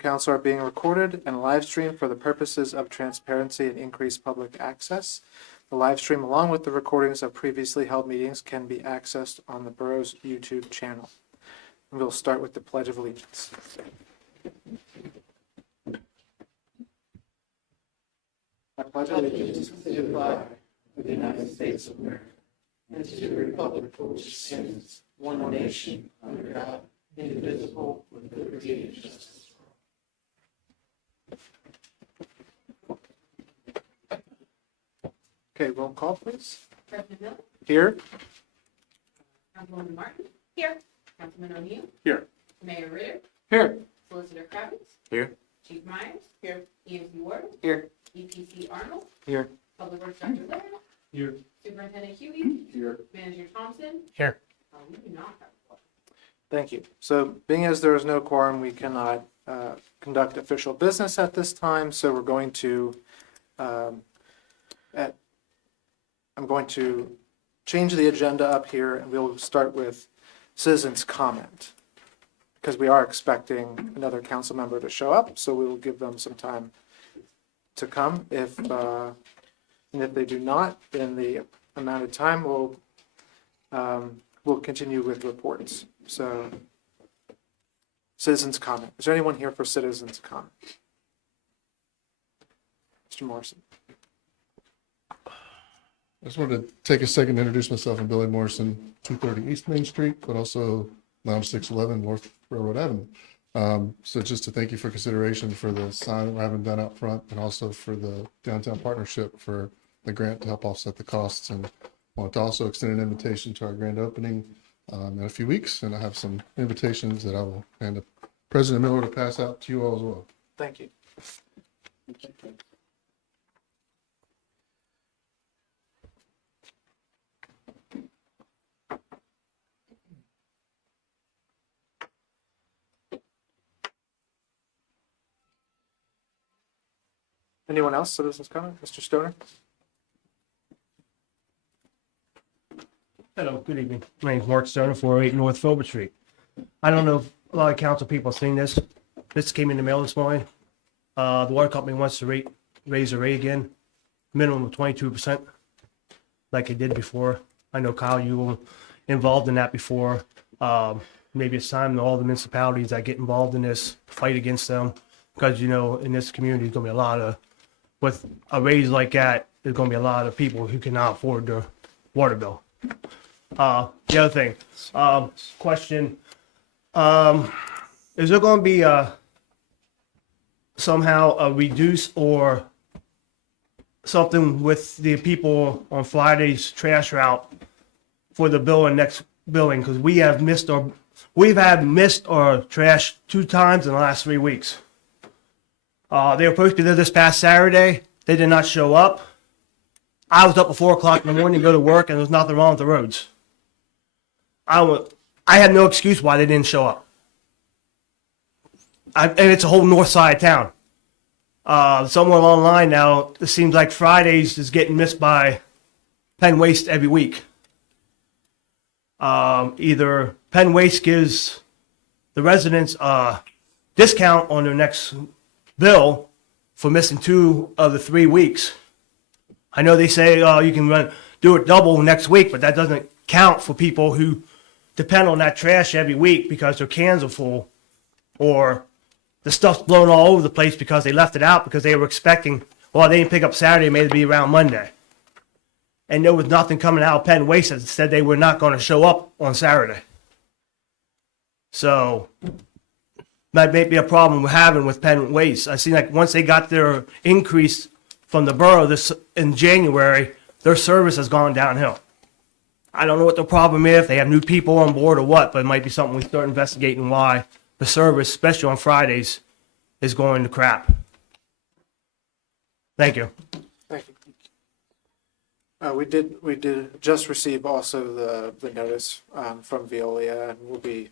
Council are being recorded and live streamed for the purposes of transparency and increased public access. The live stream, along with the recordings of previously held meetings, can be accessed on the Borough's YouTube channel. And we'll start with the Pledge of Allegiance. I pledge allegiance to the flag of the United States of America and to the republic for which it stands, one nation, under God, indivisible, with liberty and justice for all. Okay, roll call, please. President Miller? Here. Councilwoman Martin? Here. Councilman O'Neill? Here. Mayor Ritter? Here. Solicitor Kravitz? Here. Chief Myers? Here. EMC Ward? Here. EPC Arnold? Here. Public Works Director Laird? Here. Superintendent Huey? Here. Manager Thompson? Here. We do not have a quorum. Thank you. So being as there is no quorum, we cannot conduct official business at this time. So we're going to, I'm going to change the agenda up here and we'll start with citizens' comment because we are expecting another council member to show up. So we will give them some time to come. And if they do not, in the amount of time, we'll continue with reports. So, citizens' comment. Is there anyone here for citizens' comment? Mr. Morrison. I just wanted to take a second to introduce myself. I'm Billy Morrison, 230 East Main Street, but also Lounge 611 North Railroad Avenue. So just to thank you for consideration for the sign that we're having done out front and also for the downtown partnership for the grant to help offset the costs. And I want to also extend an invitation to our grand opening in a few weeks. And I have some invitations that I will hand to President Miller to pass out to you all as well. Thank you. Anyone else, citizens' comment? Mr. Stoner? Hello, good evening. My name's Mark Stoner, 408 North Filbert Street. I don't know if a lot of council people have seen this. This came in the mail this morning. The water company wants to raise the rate again, minimum of 22%, like they did before. I know, Kyle, you were involved in that before. Maybe it's time that all the municipalities that get involved in this fight against them, because, you know, in this community, there's going to be a lot of, with a raise like that, there's going to be a lot of people who cannot afford their water bill. The other thing, question, is there going to be somehow a reduce or something with the people on Friday's trash route for the bill and next billing? Because we've had missed our trash 2 times in the last 3 weeks. They were supposed to be there this past Saturday. They did not show up. I was up at 4 o'clock in the morning to go to work, and there was nothing wrong with the roads. I had no excuse why they didn't show up. And it's a whole north side of town. Somewhere online now, it seems like Fridays is getting missed by Penn Waste every week. Either Penn Waste gives the residents a discount on their next bill for missing 2 of the 3 weeks. I know they say you can do it double next week, but that doesn't count for people who depend on that trash every week because their cans are full or the stuff's blown all over the place because they left it out because they were expecting, well, they didn't pick up Saturday, maybe it'd be around Monday. And there was nothing coming out of Penn Waste that said they were not going to show up on Saturday. So that may be a problem we're having with Penn Waste. I see like once they got their increase from the borough this in January, their service has gone downhill. I don't know what the problem is, if they have new people on board or what, but it might be something we start investigating why the service, especially on Fridays, is going to crap. Thank you. Thank you. We did just receive also the notice from Veolia, and we'll be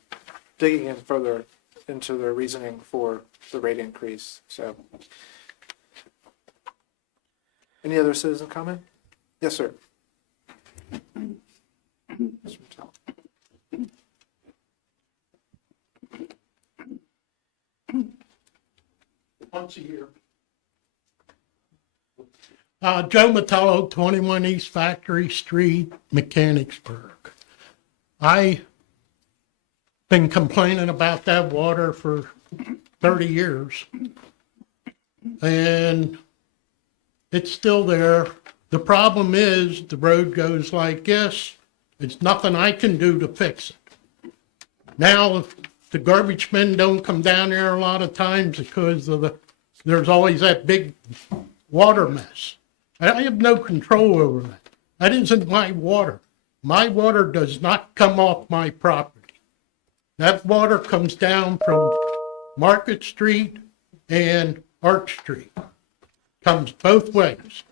digging in further into their reasoning for the rate increase. So, any other citizen comment? Yes, sir. Mr. Mattel. once a year. Joe Metallo, 21 East Factory Street, Mechanicsburg. I've been complaining about that water for 30 years. And it's still there. The problem is the road goes like this. It's nothing I can do to fix it. Now, the garbage men don't come down there a lot of times because of there's always that big water mess. I have no control over that. That isn't my water. My water does not come off my property. That water comes down from Market Street and Arch Street. Comes both ways.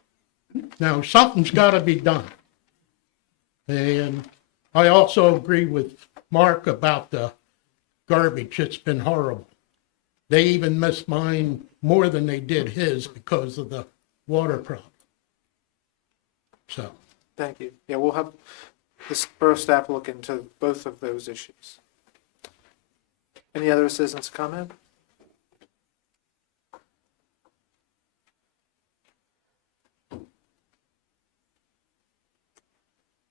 Now, something's got to be done. And I also agree with Mark about the garbage. It's been horrible. They even missed mine more than they did his because of the water problem. So, Thank you. Yeah, we'll have the borough staff look into both of those issues. Any other citizens comment?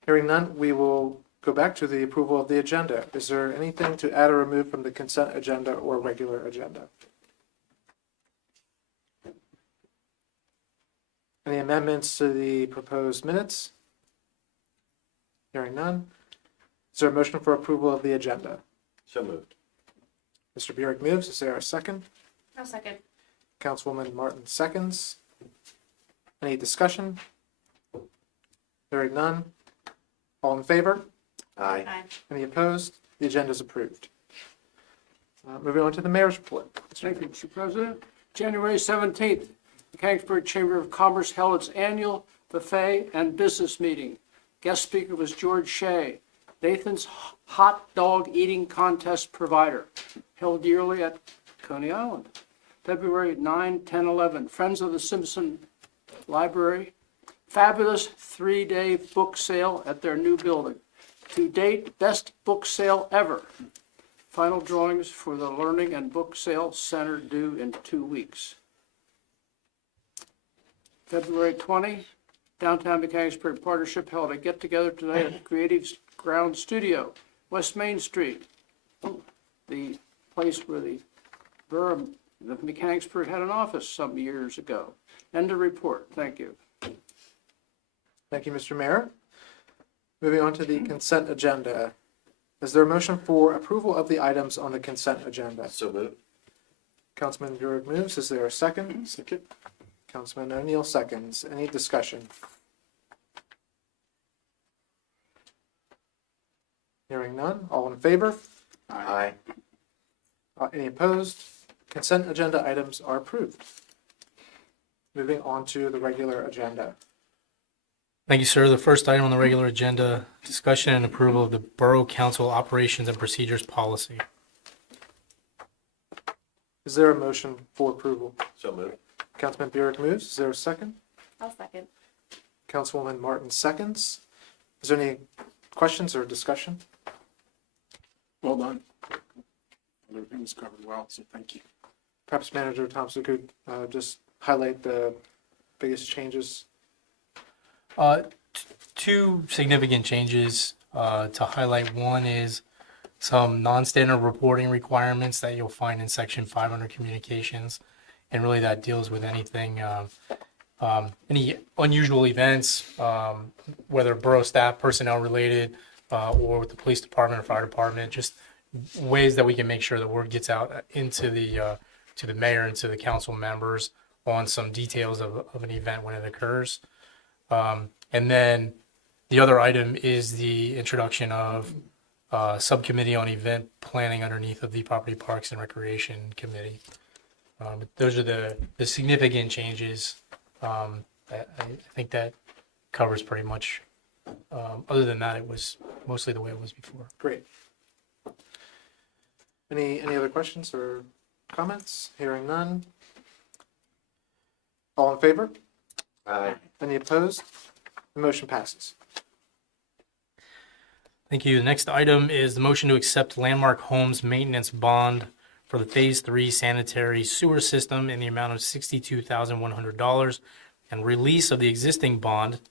Hearing none, we will go back to the approval of the agenda. Is there anything to add or remove from the consent agenda or regular agenda? Any amendments to the proposed minutes? Hearing none. Is there a motion for approval of the agenda? So moved. Mr. Burek moves. Is there a second? I'll second. Councilwoman Martin seconds. Any discussion? Hearing none. All in favor? Aye. Any opposed? The agenda is approved. Moving on to the mayor's report. Thank you, Mr. President. January 17th, the Mechanicsburg Chamber of Commerce held its annual buffet and business meeting. Guest speaker was George Shea, Nathan's hot dog eating contest provider, held yearly at Coney Island. February 9, 10, 11, Friends of the Simpson Library, fabulous 3-day book sale at their new building. To date, best book sale ever. Final drawings for the Learning and Book Sale Center due in 2 weeks. February 20, Downtown Mechanicsburg Partnership held a get-together today at the Creative Ground Studio, West Main Street, the place where the Borough of Mechanicsburg had an office some years ago. End of report. Thank you. Thank you, Mr. Mayor. Moving on to the consent agenda. Is there a motion for approval of the items on the consent agenda? So moved. Councilman Burek moves. Is there a second? second. Councilman O'Neill seconds. Any discussion? Hearing none. All in favor? Aye. Any opposed? Consent agenda items are approved. Moving on to the regular agenda. Thank you, sir. The first item on the regular agenda, discussion and approval of the Borough Council Operations and Procedures Policy. Is there a motion for approval? So moved. Councilman Burek moves. Is there a second? I'll second. Councilwoman Martin seconds. Is there any questions or discussion? Well done. Everything was covered well, so thank you. Perhaps Manager Thompson could just highlight the biggest changes. Two significant changes to highlight. One is some non-standard reporting requirements that you'll find in section 500 communications. And really that deals with anything, any unusual events, whether borough staff, personnel related, or with the police department or fire department, just ways that we can make sure the word gets out into the to the mayor and to the council members on some details of an event when it occurs. And then the other item is the introduction of subcommittee on event planning underneath of the Property Parks and Recreation Committee. Those are the significant changes. I think that covers pretty much. Other than that, it was mostly the way it was before. Great. Any other questions or comments? Hearing none. All in favor? Aye. Any opposed? The motion passes. Thank you. The next item is the motion to accept Landmark Homes maintenance bond for for the Phase 3 sanitary sewer system in the amount of $62,100 and release of the existing bond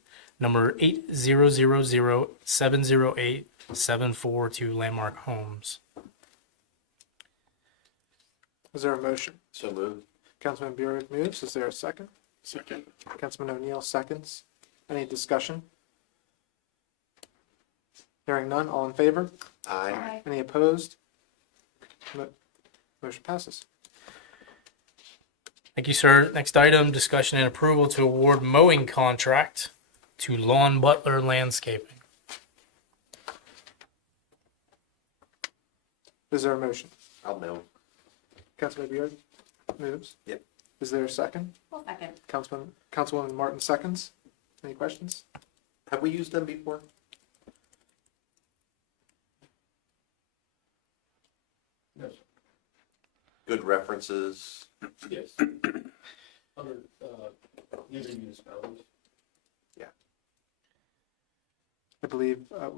number 800070874 to Landmark Homes. Is there a motion? So moved. Councilman Burek moves. Is there a second? Second. Councilman O'Neill seconds. Any discussion? Hearing none, all in favor? Aye. Any opposed? Motion passes. Thank you, sir. Next item, discussion and approval to award mowing contract to Lawn Butler Landscaping. Is there a motion? I'll move. Councilman Burek moves. Yep. Is there a second? I'll second. Councilwoman Martin seconds. Any questions? Have we used them before? Yes. Good references. Yes. Other, using municipalities. I believe The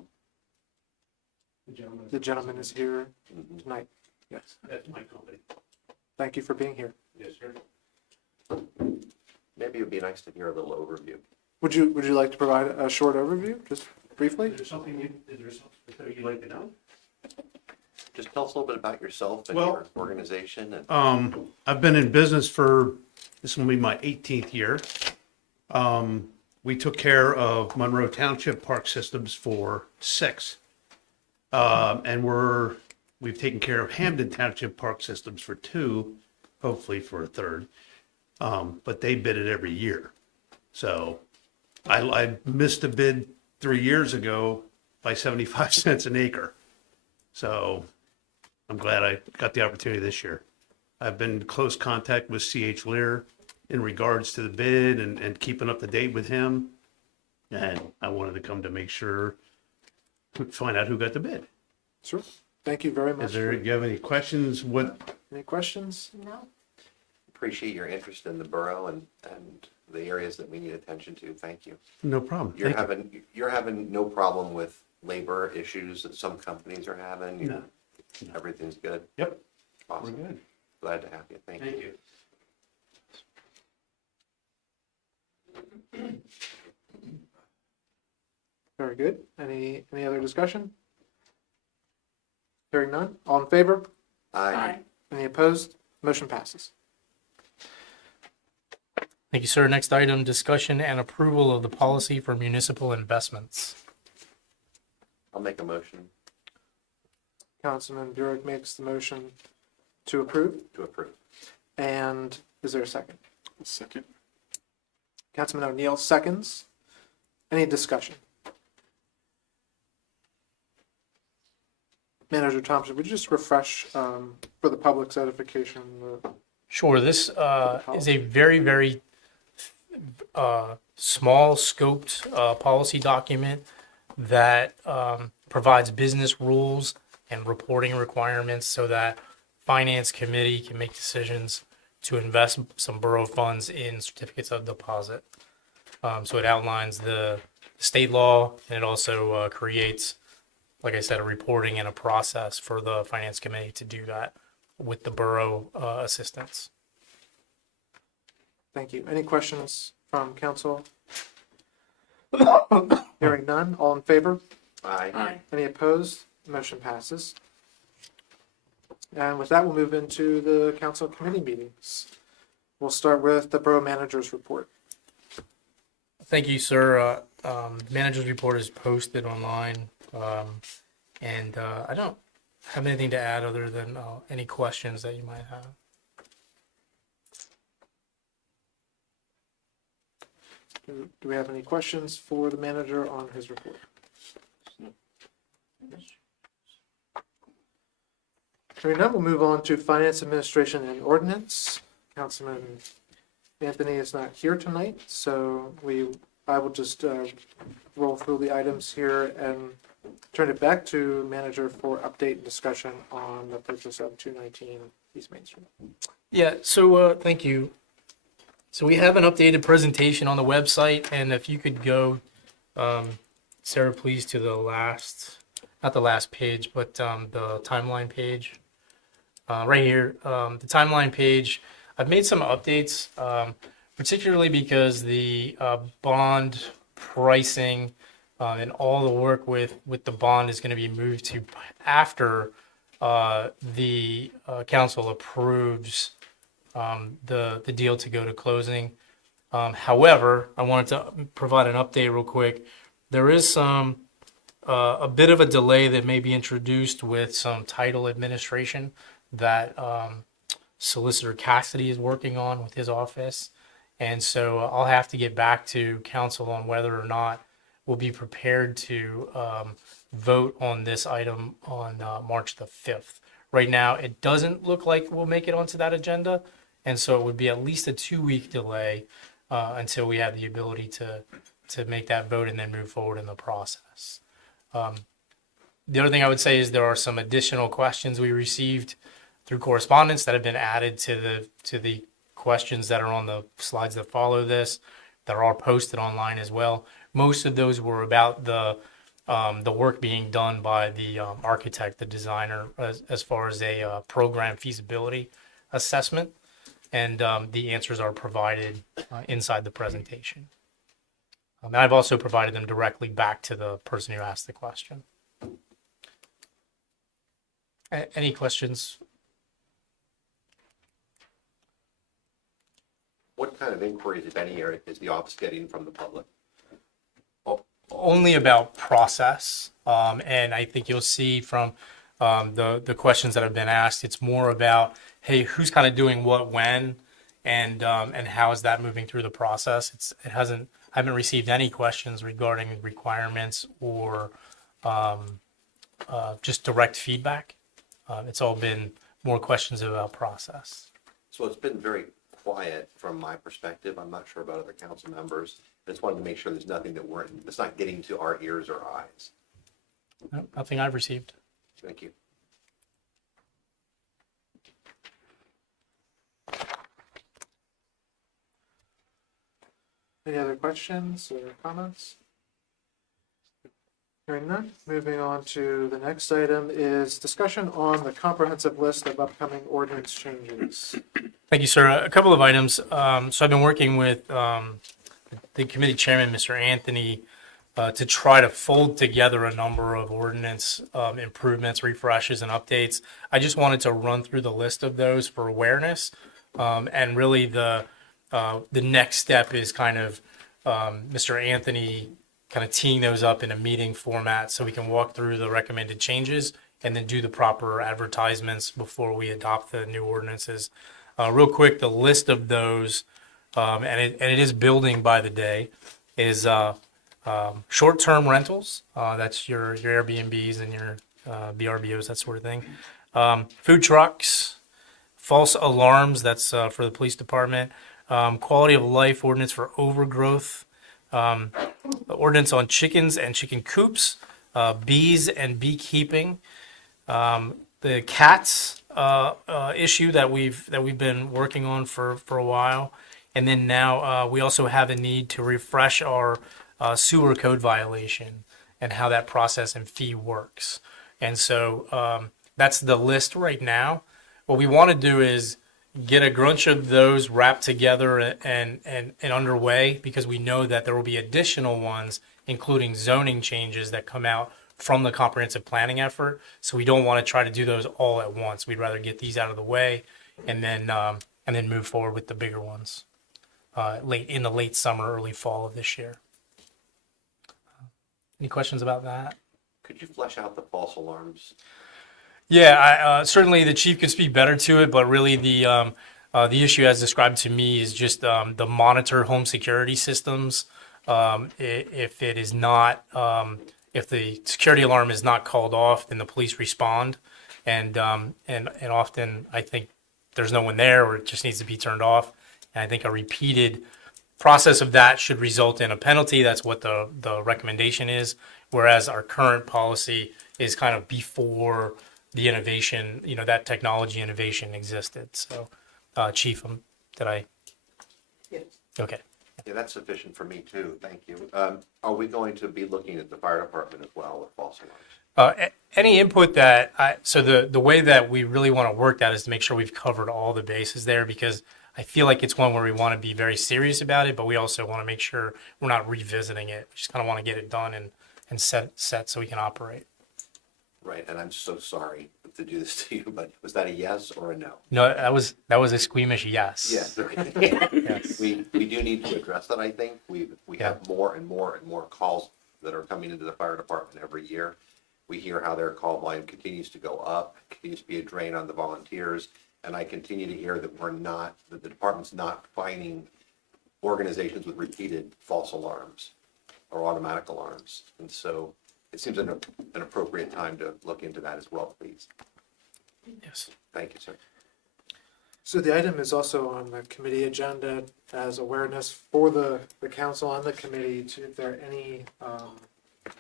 gentleman. the gentleman is here Mhm. tonight. Yes. That's my company. Thank you for being here. Yes, sir. Maybe it'd be nice to hear a little overview. Would you like to provide a short overview, just briefly? Is there something you'd like to know? Just tell us a little bit about yourself and Well- your organization and I've been in business for, this will be my 18th year. We took care of Monroe Township Park Systems for 6. And we've taken care of Hamden Township Park Systems for 2, hopefully for a 3rd. But they bid it every year. So I missed a bid 3 years ago by 75 cents an acre. So I'm glad I got the opportunity this year. I've been in close contact with C.H. Lear in regards to the bid and keeping up to date with him. And I wanted to come to make sure, to find out who got the bid. Sure. Thank you very much. Do you have any questions? Any questions? No? appreciate your interest in the borough and the areas that we need attention to. Thank you. No problem. Thank you. You're having no problem with labor issues that some companies are having? No. Everything's good? Yep, we're Awesome. good. Glad to have you. Thank you. Thank you. Very good. Any other discussion? Hearing none. All in favor? Aye. Any opposed? Motion passes. Thank you, sir. Next item, discussion and approval of the policy for municipal investments. I'll make a motion Councilman Burek makes the motion to approve. to approve. And is there a second? Second. Councilman O'Neill seconds. Any discussion? Manager Thompson, would you just refresh for the public's edification? Sure, this is a very, very small scoped policy document that provides business rules and reporting requirements so that finance committee can make decisions to invest some borough funds in certificates of deposit. So it outlines the state law, and it also creates, like I said, a reporting and a process for the finance committee to do that with the borough assistance. Thank you. Any questions from council? Hearing none. All in favor? Aye. Any opposed? Motion passes. And with that, we'll move into the council committee meetings. We'll start with the borough manager's report. Thank you, sir. Manager's report is posted online. And I don't have anything to add other than any questions that you might have. Do we have any questions for the manager on his report? Hearing none, we'll move on to finance administration and ordinance. Councilman Anthony is not here tonight, so I will just roll through the items here and turn it back to manager for update and discussion on the purchase of 219 East Main Street. Yeah, so thank you. So we have an updated presentation on the website, and if you could go, Sarah, please, to the last, not the last page, but the timeline page. right here, the timeline page. I've made some updates, particularly because the bond pricing and all the work with the bond is going to be moved to after the council approves the deal to go to closing. However, I wanted to provide an update real quick. There is some a bit of a delay that may be introduced with some title administration that Solicitor Cassidy is working on with his office. And so I'll have to get back to council on whether or not we'll be prepared to vote on this item on March the 5th. Right now, it doesn't look like we'll make it onto that agenda. And so it would be at least a 2-week delay until we have the ability to make that vote and then move forward in the process. The other thing I would say is there are some additional questions we received through correspondence that have been added to the questions that are on the slides that follow this, that are posted online as well. Most of those were about the work being done by the architect, the designer, as far as a program feasibility assessment, and the answers are provided inside the presentation. And I've also provided them directly back to the person who asked the question. Any questions? What kind of inquiries, if any, is the office getting from the public? Only about process, and I think you'll see from the questions that have been asked, it's more about, hey, who's kind of doing what when, and how is that moving through the process. I haven't received any questions regarding requirements or just direct feedback. It's all been more questions about process. So it's been very quiet from my perspective. I'm not sure about other council members. I just wanted to make sure there's nothing that's not getting to our ears or eyes. No, nothing I've received. Thank you. Any other questions or comments? Hearing none, moving on to the next item is discussion on the comprehensive list of upcoming ordinance changes. Thank you, sir. A couple of items. So I've been working with the committee chairman, Mr. Anthony, to try to fold together a number of ordinance improvements, refreshes, and updates. I just wanted to run through the list of those for awareness. And really the next step is kind of Mr. Anthony kind of teeing those up in a meeting format so we can walk through the recommended changes and then do the proper advertisements before we adopt the new ordinances. Real quick, the list of those, and it is building by the day, is short-term rentals. That's your Airbnbs and your VRBOs, that sort of thing. Food trucks, false alarms, that's for the police department. Quality of life ordinance for overgrowth. The ordinance on chickens and chicken coops, bees and beekeeping. The cats issue that we've been working on for a while, and then now we also have a need to refresh our sewer code violation and how that process and fee works. And so that's the list right now. What we want to do is get a bunch of those wrapped together and underway, because we know that there will be additional ones, including zoning changes that come out from the comprehensive planning effort. So we don't want to try to do those all at once. We'd rather get these out of the way and then move forward with the bigger ones in the late summer, early fall of this year. Any questions about that? Could you flesh out the false alarms? Yeah, certainly the chief could speak better to it, but really the issue as described to me is just the monitor home security systems. If it is not, if the security alarm is not called off, then the police respond, and often I think there's no one there, or it just needs to be turned off. And I think a repeated process of that should result in a penalty. That's what the recommendation is. Whereas our current policy is kind of before the innovation, that technology innovation existed. So, Chief, did I? Yes. Okay. Yeah, that's sufficient for me too. Thank you. Are we going to be looking at the fire department as well with false Any input that so the way that we really want to work that is to make sure we've covered all the bases there, because I feel like it's one where we want to be very serious about it, but we also want to make sure we're not revisiting it. We just kind of want to get it done and set so we can operate. Right, and I'm so sorry to do this to you, but was that a yes or a no? No, that was a squeamish yes. Yes, okay. Yes. We do need to address that, I think. We have more and more and more calls that are coming into the fire department every year. We hear how their call volume continues to go up, continues to be a drain on the volunteers, and I continue to hear that that the department's not finding organizations with repeated false alarms or automatic alarms. And so it seems an appropriate time to look into that as well, please. Yes. Thank you, sir. So the item is also on the committee agenda as awareness for the council and the committee to if there are any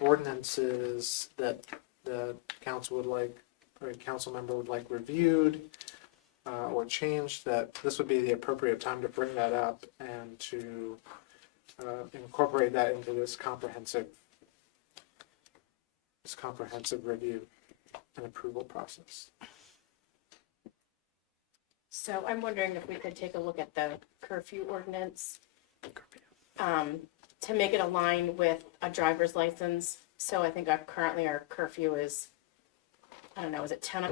ordinances that the council would like, or a council member would like reviewed or changed, that this would be the appropriate time to bring that up and to incorporate that into this comprehensive review and approval process. So I'm wondering if we could take a look at the curfew ordinance to make it align with a driver's license. So I think currently our curfew is, I don't know, is it 10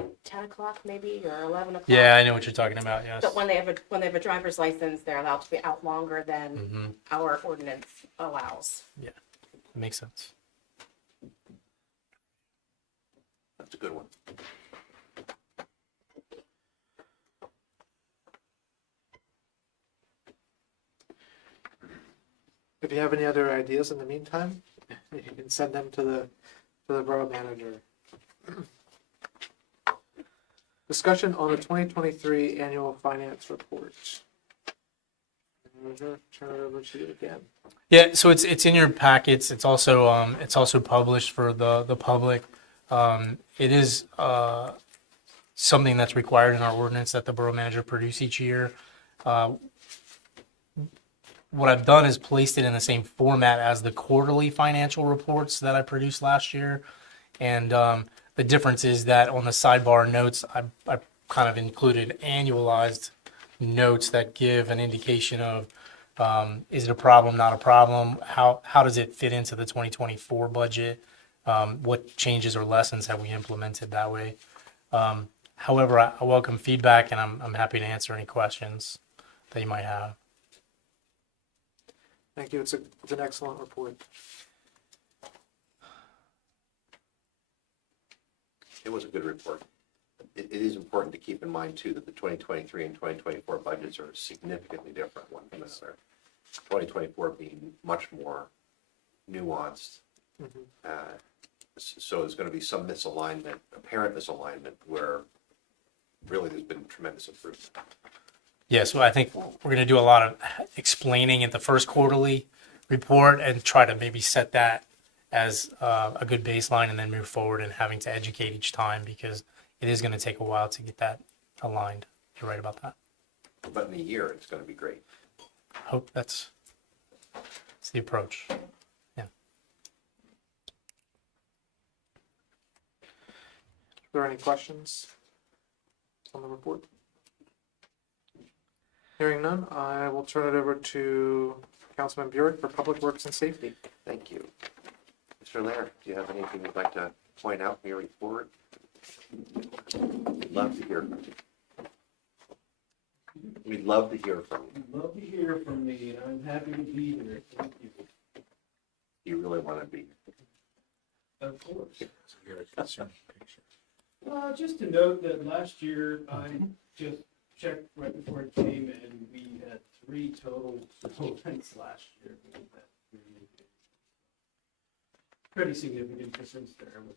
o'clock maybe, or 11 o'clock? Yeah, I know what you're talking about. Yes. But when they have a driver's license, they're allowed to be out longer than our ordinance allows. Yeah, it makes sense. That's a good one. If you have any other ideas in the meantime, you can send them to the borough manager. Discussion on the 2023 annual finance report. Manager, turn it over to you again. Yeah, so it's in your packets. It's also published for the public. It is something that's required in our ordinance that the borough manager produce each year. What I've done is placed it in the same format as the quarterly financial reports that I produced last year. And the difference is that on the sidebar notes, I kind of included annualized notes that give an indication of is it a problem, not a problem? How does it fit into the 2024 budget? What changes or lessons have we implemented that way? However, I welcome feedback, and I'm happy to answer any questions that you might have. Thank you. It's an excellent report. It was a good report. It is important to keep in mind, too, that the 2023 and 2024 budgets are significantly different one from another. 2024 being much more nuanced. So there's going to be some misalignment, apparent misalignment, where really there's been tremendous improvement. Yeah, so I think we're going to do a lot of explaining in the first quarterly report and try to maybe set that as a good baseline and then move forward and having to educate each time, because it is going to take a while to get that aligned. You're right about that. But in a year, it's going to be great. Hope that's the approach. Yeah. Are there any questions on the report? Hearing none, I will turn it over to Councilman Burek for Public Works and Safety. Thank you. Mr. Laird, do you have anything you'd like to point out in your report? We'd love to hear from you. We'd love to hear from you. Love to hear from me, and I'm happy to be here. Thank you. You really want to be. Of course. Just to note that last year, I just checked right before it came, and we had 3 total events last year. We had pretty significant difference there with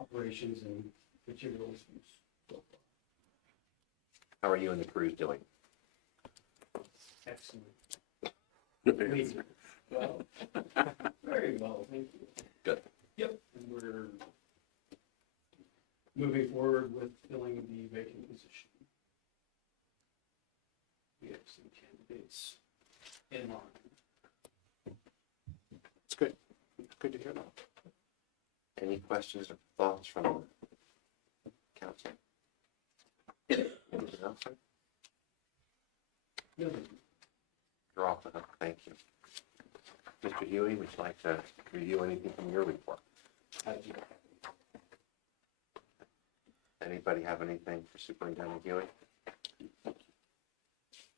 operations and materials use. How are you and the crews doing? Excellent. Well, very well, thank you. Good. Yep, and we're moving forward with filling the vacant position. We have some candidates in line. It's good. Good to hear that. Any questions or thoughts from the council? Anything else, sir? You're off the hook, thank you. Mr. Huey, would you like to review anything from your report? Anybody have anything for Superintendent Huey?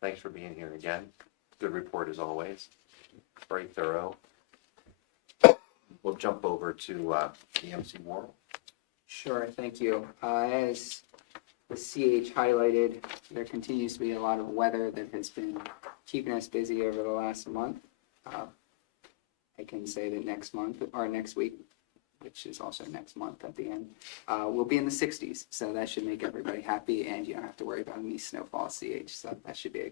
Thanks for being here again. Good report as always. Very thorough. We'll jump over to EMC Worrell. Sure, thank you. As the CH highlighted, there continues to be a lot of weather that has been keeping us busy over the last month. I can say that next month, or next week, which is also next month at the end, we'll be in the 60s. So that should make everybody happy, and you don't have to worry about any snowfall at CH. So that should be a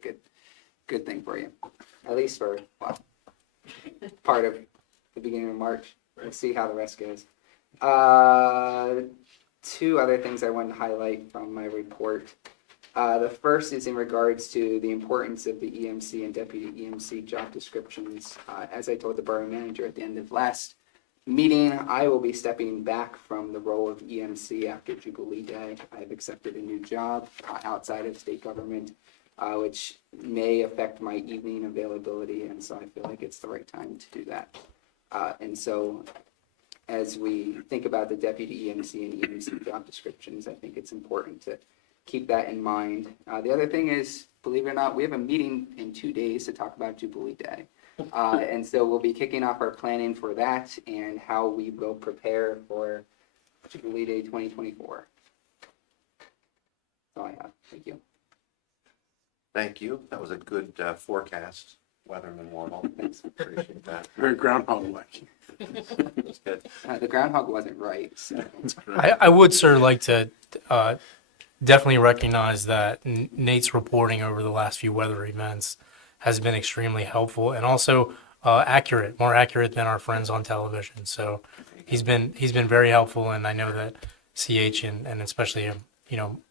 good thing for you, at least for, well, part of the beginning of March. We'll see how the rest goes. Two other things I wanted to highlight from my report. The first is in regards to the importance of the EMC and deputy EMC job descriptions. As I told the borough manager at the end of last meeting, I will be stepping back from the role of EMC after Jubilee Day. I've accepted a new job outside of state government, which may affect my evening availability, and so I feel like it's the right time to do that. And so as we think about the deputy EMC and EMC job descriptions, I think it's important to keep that in mind. The other thing is, believe it or not, we have a meeting in 2 days to talk about Jubilee Day. And so we'll be kicking off our planning for that and how we will prepare for Jubilee Day 2024. That's all I have. Thank you. Thank you. That was a good forecast, Weatherman Worrell. Thanks. Appreciate that. Very groundhog-like. That's good. The groundhog wasn't right, so. I would, sir, like to definitely recognize that Nate's reporting over the last few weather events has been extremely helpful and also accurate, more accurate than our friends on television. So he's been very helpful, and I know that CH and especially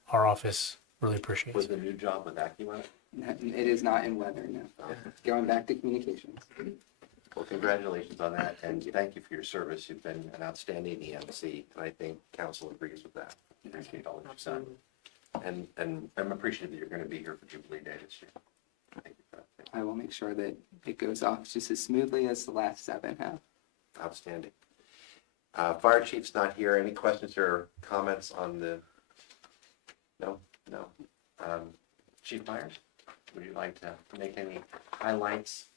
our office really appreciates Was it. the new job with AccuWeather? It is not in weather, no. Going back to communications. Well, congratulations on that, and thank you for your service. You've been an outstanding EMC, and I think council agrees with that. Appreciate all that you've done. And I'm appreciative that you're going to be here for Jubilee Day this year. Thank you for that. I will make sure that it goes off just as smoothly as the last 7 have. Outstanding. Fire chief's not here. Any questions or comments on the? No. Chief Myers, would you like to make any highlights,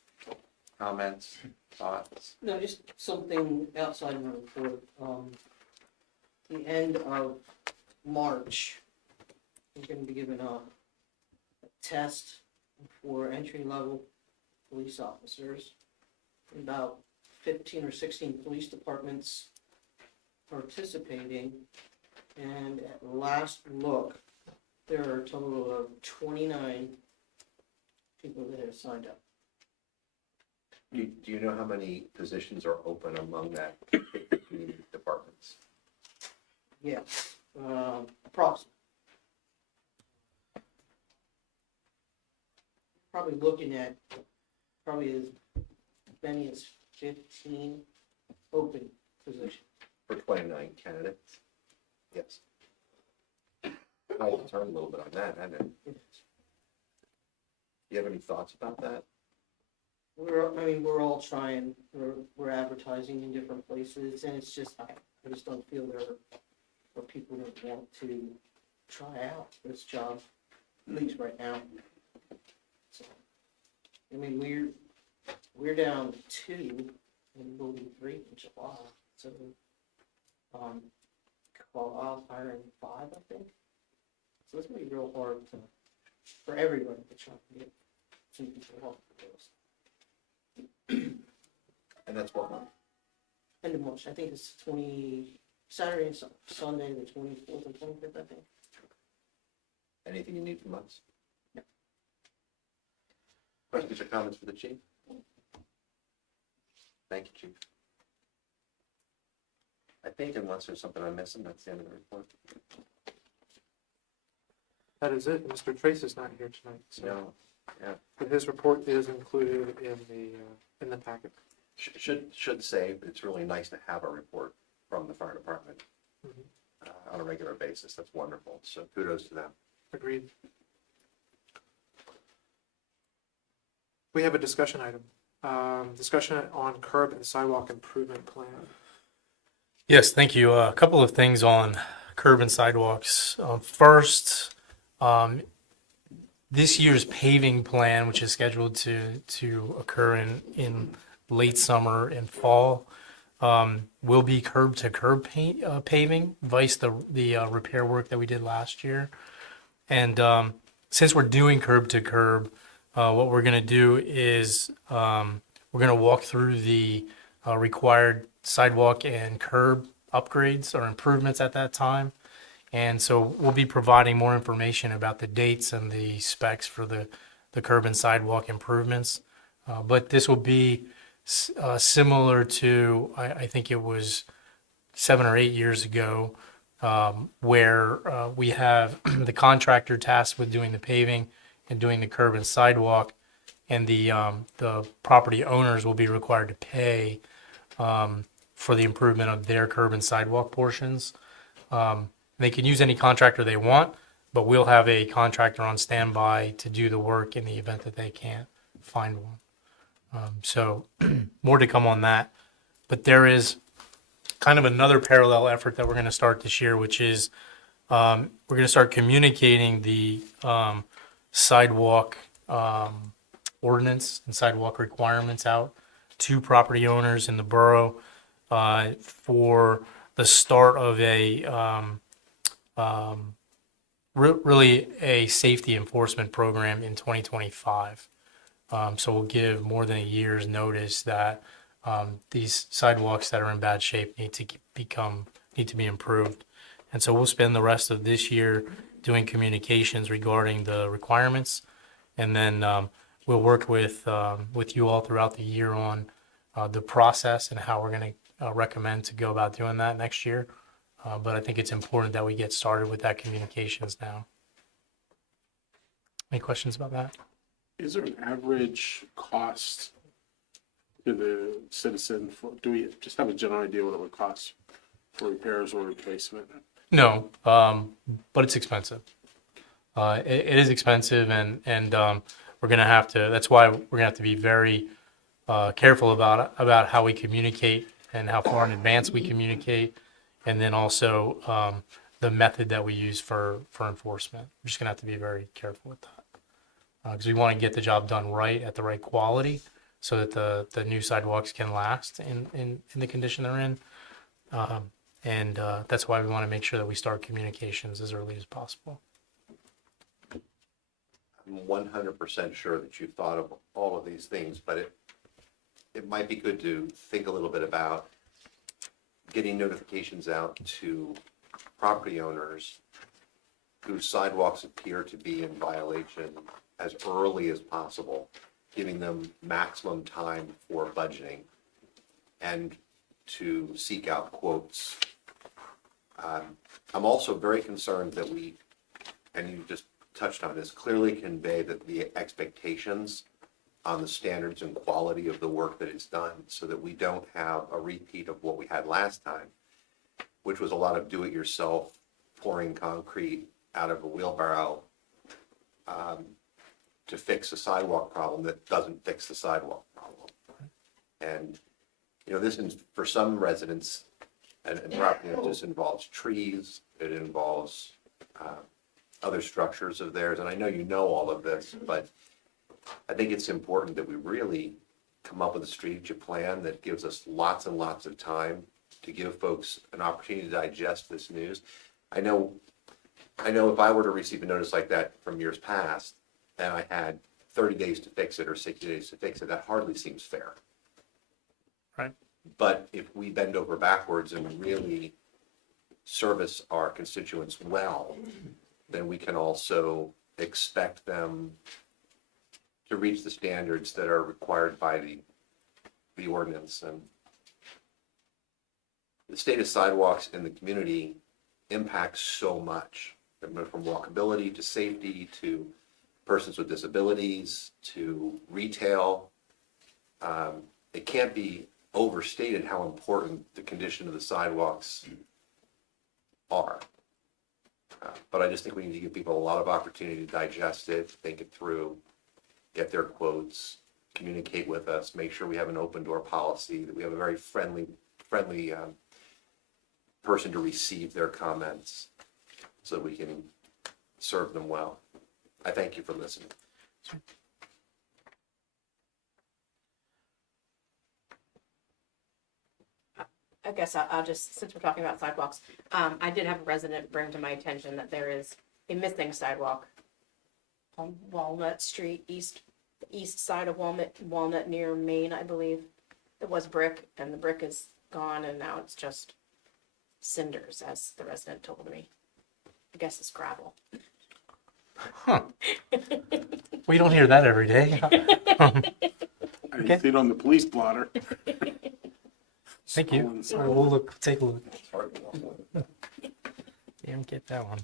comments, thoughts? No, just something outside of my report. The end of March, we're gonna be giving a test for entry-level police officers. About 15 or 16 police departments participating, and at last look, there are a total of 29 people that have signed up. Do you know how many positions are open among that community departments? Yes, approximately. Probably looking at as many as 15 open positions. For 29 candidates? Yes. I will turn a little bit on that, hasn't it? Do you have any thoughts about that? We're all trying, we're advertising in different places, and it's just, I just don't feel there are people that want to try out this job, at least right now. So, we're down 2, and we'll be 3 in July, so, I'll hire 5, I think. So it's gonna be real hard for everyone to try to get some people off the list. And that's what month? End of March, I think it's Saturday and Sunday, the 24th and 25th, I think. Anything you need from us? No. Questions or comments for the chief? Thank you, chief. I think unless there's something I'm missing, that's the end of the report. That is it. Mr. Trace is not here tonight, so. No, yeah. But his report is included in the packet. Should say, it's really nice to have a report from the fire department on a regular basis. That's wonderful. So kudos to them. Agreed. We have a discussion item. Discussion on curb and sidewalk improvement plan. Yes, thank you. A couple of things on curb and sidewalks. First, this year's paving plan, which is scheduled to occur in late summer and fall, will be curb to curb paving, vice the repair work that we did last year. And since we're doing curb to curb, what we're going to do is we're going to walk through the required sidewalk and curb upgrades or improvements at that time. And so we'll be providing more information about the dates and the specs for the curb and sidewalk improvements. But this will be similar to, I think it was 7 or 8 years ago, where we have the contractor tasked with doing the paving and doing the curb and sidewalk, and the property owners will be required to pay for the improvement of their curb and sidewalk portions. They can use any contractor they want, but we'll have a contractor on standby to do the work in the event that they can't find one. So more to come on that. But there is kind of another parallel effort that we're going to start this year, which is we're going to start communicating the sidewalk ordinance and sidewalk requirements out to property owners in the borough for the start of really a safety enforcement program in 2025. So we'll give more than a year's notice that these sidewalks that are in bad shape need to be improved. And so we'll spend the rest of this year doing communications regarding the requirements, and then we'll work with you all throughout the year on the process and how we're going to recommend to go about doing that next year. But I think it's important that we get started with that communications now. Any questions about that? Is there an average cost to the citizen for, do we just have a general idea what it would cost for repairs or replacement? No, but it's expensive. It is expensive, and we're going to have to. That's why we're going to have to be very careful about how we communicate and how far in advance we communicate, and then also the method that we use for enforcement. We're just going to have to be very careful with that because we want to get the job done right at the right quality, so that the new sidewalks can last in the condition they're in. And that's why we want to make sure that we start communications as early as possible. I'm 100% sure that you've thought of all of these things, but it might be good to think a little bit about getting notifications out to property owners whose sidewalks appear to be in violation as early as possible, giving them maximum time for budgeting and to seek out quotes. I'm also very concerned that we, and you just touched on this, clearly convey that the expectations on the standards and quality of the work that is done, so that we don't have a repeat of what we had last time, which was a lot of do-it-yourself pouring concrete out of a wheelbarrow to fix a sidewalk problem that doesn't fix the sidewalk problem. And this is, for some residents and property owners, this involves trees, it involves other structures of theirs, and I know you know all of this, but I think it's important that we really come up with a strategic plan that gives us lots and lots of time to give folks an opportunity to digest this news. I know if I were to receive a notice like that from years past, and I had 30 days to fix it or 60 days to fix it, that hardly seems fair. Right. But if we bend over backwards and really service our constituents well, then we can also expect them to reach the standards that are required by the ordinance. And the state of sidewalks in the community impacts so much, from walkability to safety to persons with disabilities to retail. It can't be overstated how important the condition of the sidewalks are. But I just think we need to give people a lot of opportunity to digest it, think it through, get their quotes, communicate with us, make sure we have an open door policy, that we have a very friendly person to receive their comments so that we can serve them well. I thank you for listening. I guess I'll just, since we're talking about sidewalks, I did have a resident bring to my attention that there is a missing sidewalk on Walnut Street, east side of Walnut near Main, I believe. It was brick, and the brick is gone, and now it's just cinders, as the resident told me. I guess it's gravel. We don't hear that every day. I didn't see it on the police blotter. Thank you. Stolen sign. We'll take a look. It's hard to know. Didn't get that one.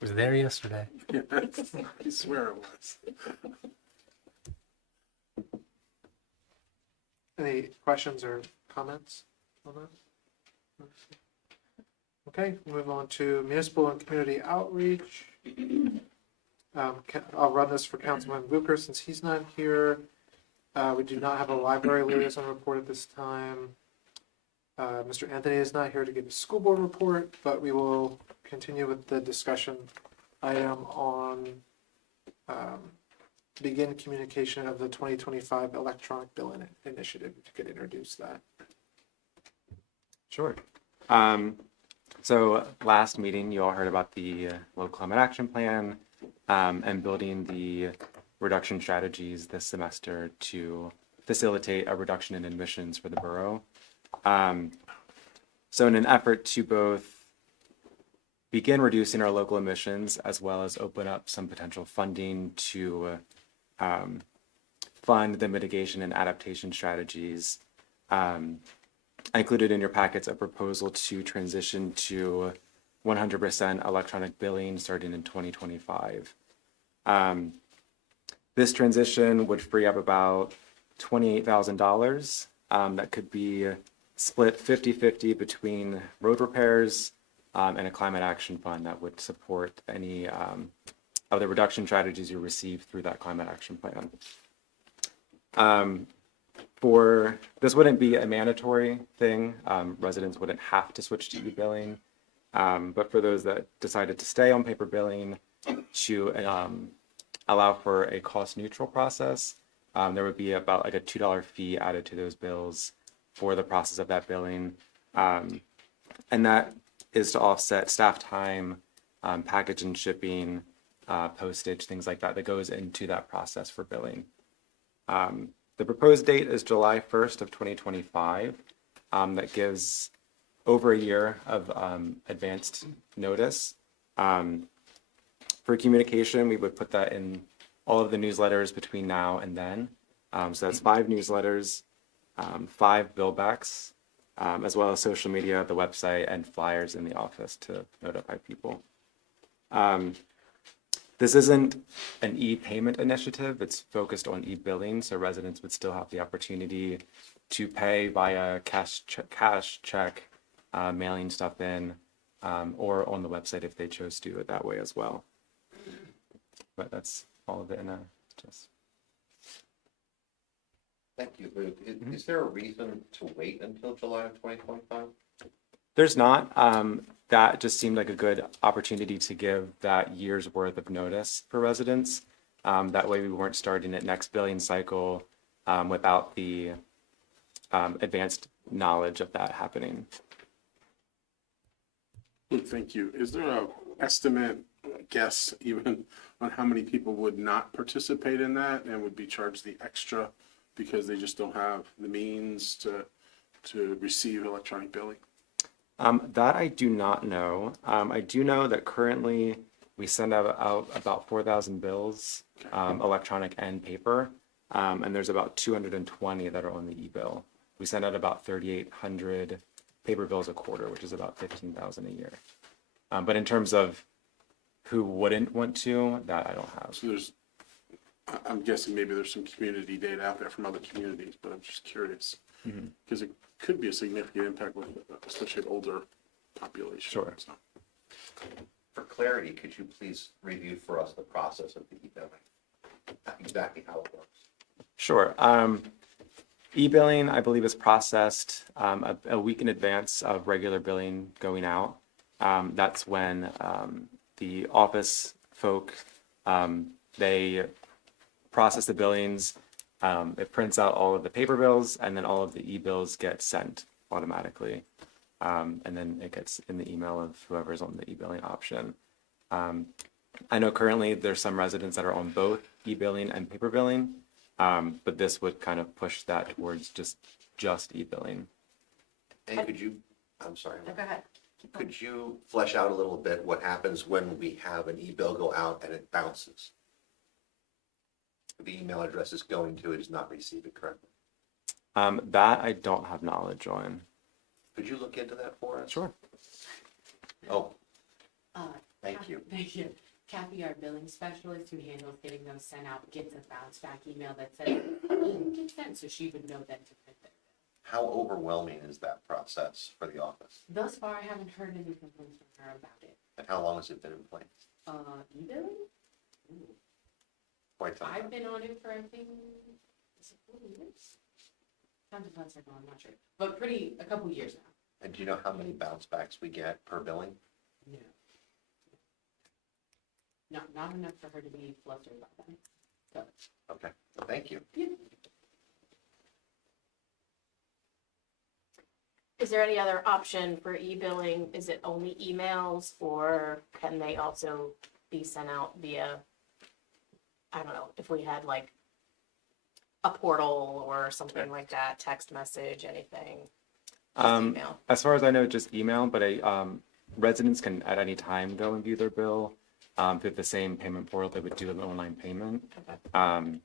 Was there yesterday. Yeah, I swear it was. Any questions or comments on that? Okay, move on to municipal and community outreach. I'll run this for Councilman Bucher since he's not here. We do not have a library liaison report at this time. Mr. Anthony is not here to give a school board report, but we will continue with the discussion item on begin communication of the 2025 electronic bill initiative. If you could introduce that. Sure. So last meeting, you all heard about the local climate action plan and building the reduction strategies this semester to facilitate a reduction in emissions for the borough. So in an effort to both begin reducing our local emissions as well as open up some potential funding to fund the mitigation and adaptation strategies, I included in your packets a proposal to transition to 100% electronic billing starting in 2025. This transition would free up about $28,000 that could be split 50-50 between road repairs and a climate action fund that would support any of the reduction strategies you receive through that climate action plan. This wouldn't be a mandatory thing. Residents wouldn't have to switch to e-billing. But for those that decided to stay on paper billing to allow for a cost neutral process, there would be about like a $2 fee added to those bills for the process of that billing. And that is to offset staff time, package and shipping, postage, things like that goes into that process for billing. The proposed date is July 1st of 2025. That gives over a year of advanced notice. For communication, we would put that in all of the newsletters between now and then. So that's 5 newsletters, 5 billbacks, as well as social media, the website, and flyers in the office to notify people. This isn't an e-payment initiative. It's focused on e-billing, so residents would still have the opportunity to pay via cash check, mailing stuff in, or on the website if they chose to do it that way as well. But that's all of it in a just. Thank you, Luke. Is there a reason to wait until July of 2025? There's not. That just seemed like a good opportunity to give that year's worth of notice for residents. That way we weren't starting at next billing cycle without the advanced knowledge of that happening. Thank you. Is there a estimate, guess even, on how many people would not participate in that and would be charged the extra because they just don't have the means to receive electronic billing? That I do not know. I do know that currently we send out about 4,000 bills, electronic and paper, and there's about 220 that are on the e-bill. We send out about 3,800 paper bills a quarter, which is about 15,000 a year. But in terms of who wouldn't want to, that I don't have. So there's I'm guessing maybe there's some community data out there from other communities, but I'm just curious. Because it could be a significant impact with, especially an older population. Sure. So. For clarity, could you please review for us the process of the e-billing? Exactly how it works. Sure. E-billing, I believe, is processed a week in advance of regular billing going out. That's when the office folk, they process the billings. It prints out all of the paper bills, and then all of the e-bills get sent automatically. And then it gets in the email of whoever's on the e-billing option. I know currently there's some residents that are on both e-billing and paper billing, but this would kind of push that towards just e-billing. And could you, I'm sorry. No, go ahead. Could you flesh out a little bit what happens when we have an e-bill go out and it bounces? The email address is going to, it is not receiving correctly. That I don't have knowledge on. Could you look into that for us? Sure. Oh, thank you. Thank you. Kathy, our billing specialist who handles getting those sent out, gets a bounce back email that says it didn't get sent, so she would know then to print it. How overwhelming is that process for the office? Thus far, I haven't heard any complaints from her about it. And how long has it been in place? E-billing? Quite some time. I've been on it for, I think, is it 4 years? Times of months ago, I'm not sure, but a couple years now. And do you know how many bounce backs we get per billing? Yeah. Not enough for her to be flustered about them. So, Okay, thank you. yeah. Is there any other option for e-billing? Is it only emails, or can they also be sent out via, I don't know, if we had like a portal or something like that, text message, anything? Just email. As far as I know, just email, but residents can at any time go and view their bill through the same payment portal they would do an online payment. Okay.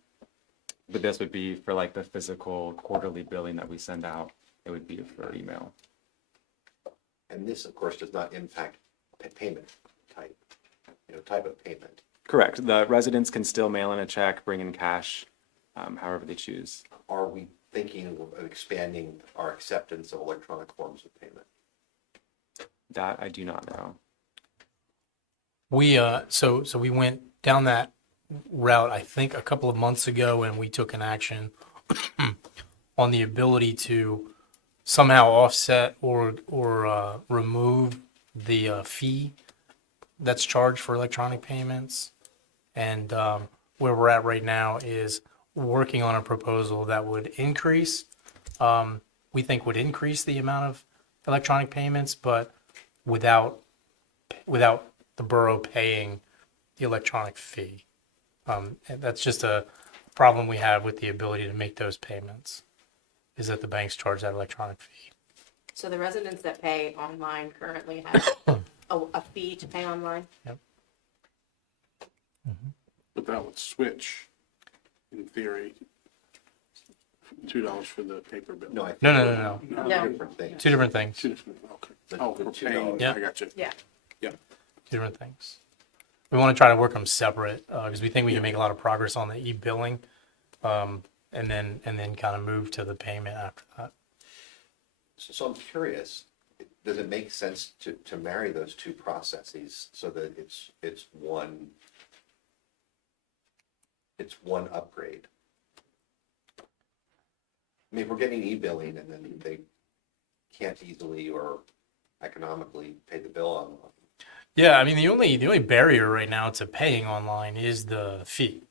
But this would be for like the physical quarterly billing that we send out. It would be for email. And this, of course, does not impact payment type, type of payment. Correct. The residents can still mail in a check, bring in cash, however they choose. Are we thinking of expanding our acceptance of electronic forms of payment? That I do not know. We so we went down that route, I think, a couple of months ago, and we took an action on the ability to somehow offset or remove the fee that's charged for electronic payments. And where we're at right now is working on a proposal that would increase, we think would increase the amount of electronic payments, but without the borough paying the electronic fee. And that's just a problem we have with the ability to make those payments, is that the banks charge that electronic fee. So the residents that pay online currently have a fee to pay online? But that would switch, in theory, $2 for the paper bill. No, I think No. No. different things. Two different things. Two different, okay. The- Oh, the for $2. paying, Yeah. I got you. Yeah. Yeah. Two different things. We want to try to work them separate because we think we can make a lot of progress on the e-billing, and then kind of move to the payment after that. So I'm curious, does it make sense to marry those two processes so that it's one upgrade? I mean, if we're getting e-billing and then they can't easily or economically pay the bill online. Yeah, I mean the only barrier right now to paying online is the fee,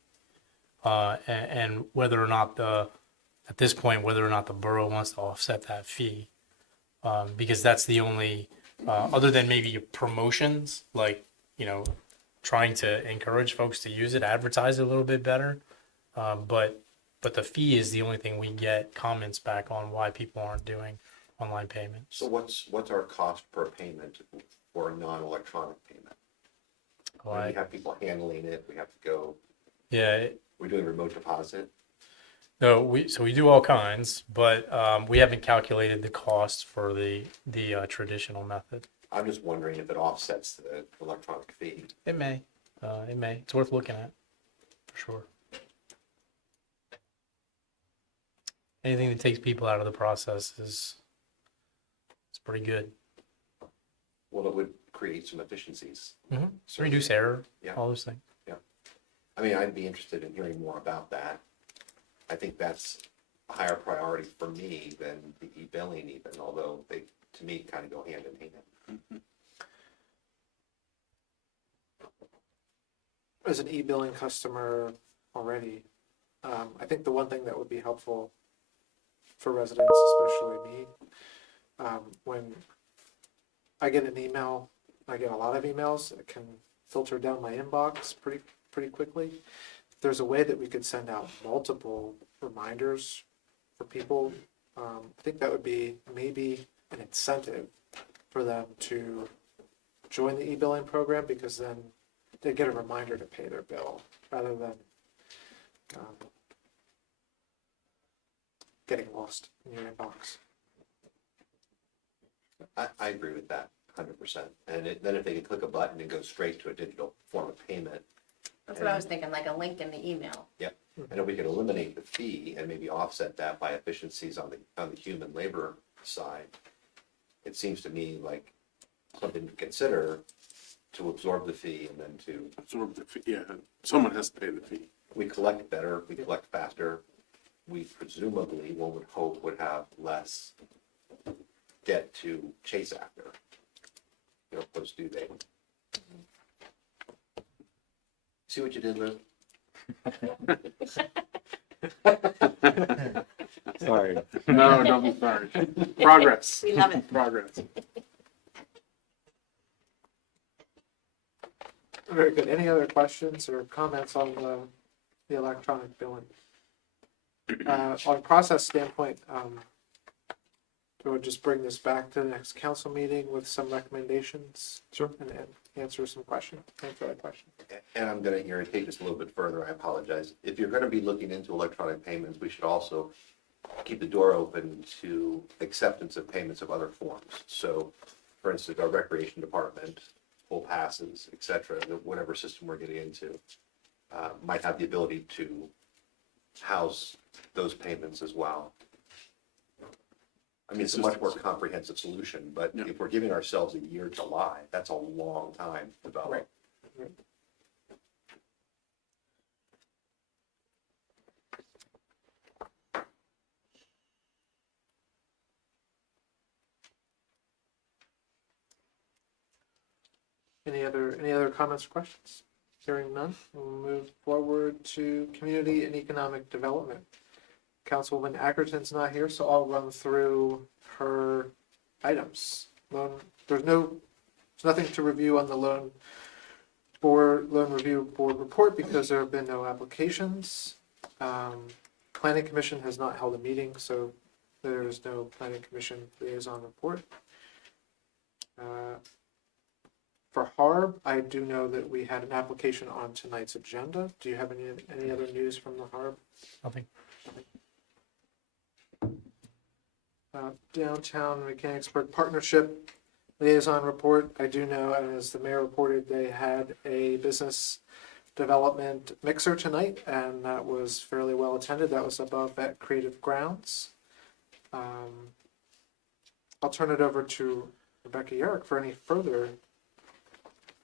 and whether or not at this point whether or not the borough wants to offset that fee, because that's the only other than maybe promotions like trying to encourage folks to use it, advertise it a little bit better, but the fee is the only thing we get comments back on why people aren't doing online payments. So what's our cost per payment for a non-electronic payment? When we have people handling it, we have to go, Yeah, we're doing remote deposit. no, we do all kinds, but we haven't calculated the cost for the traditional method. I'm just wondering if it offsets the electronic fee. It may. It's worth looking at, for sure. anything that takes people out of the process is pretty good. Well, it would create some efficiencies. Reduce error, Yeah. all those things. I mean, I'd be interested in hearing more about that. I think that's a higher priority for me than the e-billing even, although they, to me, kind of go hand in hand. As an e-billing customer already, I think the one thing that would be helpful for residents, especially me, when I get an email, I get a lot of emails, it can filter down my inbox pretty quickly. If there's a way that we could send out multiple reminders for people, I think that would be maybe an incentive for them to join the e-billing program, because then they get a reminder to pay their bill rather than getting lost in your inbox. I agree with that 100%. And then if they could click a button and go straight to a digital form of payment. That's what I was thinking, like a link in the email. Yep. And if we could eliminate the fee and maybe offset that by efficiencies on the human labor side, it seems to me like something to consider, to absorb the fee and then to. Absorb the fee, yeah, someone has to pay the fee. We collect better, we collect faster. We presumably, one would hope, would have less debt to chase after, post due date. See what you did, Lou? Sorry. No, don't be sorry. Progress. We love it. Progress. Very good. Any other questions or comments on the electronic billing? On a process standpoint, we would just bring this back to the next council meeting with some recommendations. Sure. And answer some questions, answer that question. And I'm gonna irritate this a little bit further, I apologize. If you're gonna be looking into electronic payments, we should also keep the door open to acceptance of payments of other forms. So, for instance, our recreation department, full passes, et cetera, whatever system we're getting into, might have the ability to house those payments as well. I mean, it's a much more comprehensive solution, but Yeah. if we're giving ourselves a year July, that's a long time to develop. Right. Any other comments or questions? Hearing none, we'll move forward to community and economic development. Councilwoman Ackerton's not here, so I'll run through her items. There's nothing to review on the loan review board report because there have been no applications. Planning Commission has not held a meeting, so there is no Planning Commission liaison report. For HARB, I do know that we had an application on tonight's agenda. Do you have any other news from the HARB? Nothing. Downtown Mechanicsburg Partnership liaison report. I do know, and as the mayor reported, they had a business development mixer tonight, and that was fairly well attended. That was above at Creative Grounds. I'll turn it over to Rebecca Yerrick for any further